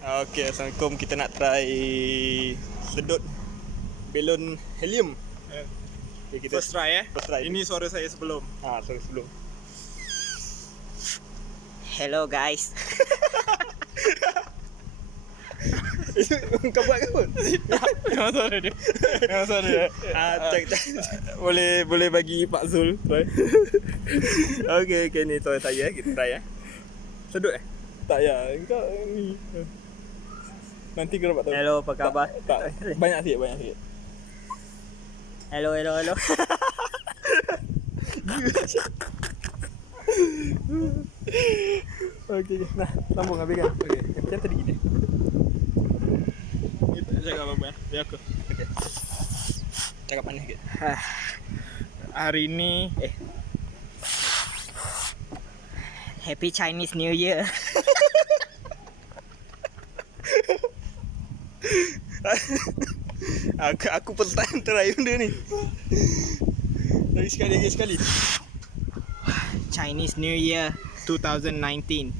Okay, Assalamualaikum. Kita nak try sedut belon helium. Okay, kita First try first try. Ini suara saya sebelum. Sorry sebelum. Hello guys. Kau buat ke pun? Memang suara dia. Memang suara dia. Cek. Boleh bagi Pak Zul try. Okay, ni try saya. Kita try Sedut Tak ya. Kau ni. Nanti kau dapat tahu. Hello, apa khabar? Tak. Banyak sikit. Hello. Okay. Nah, sambung habiskan. Okay. Macam tadi kita. Cakap apa-apa ya. Biar aku. Okay. Cakap panas sikit. Hari ni Happy Chinese New Year. Aku first time try benda ni. Lagi sekali. Chinese New Year 2019.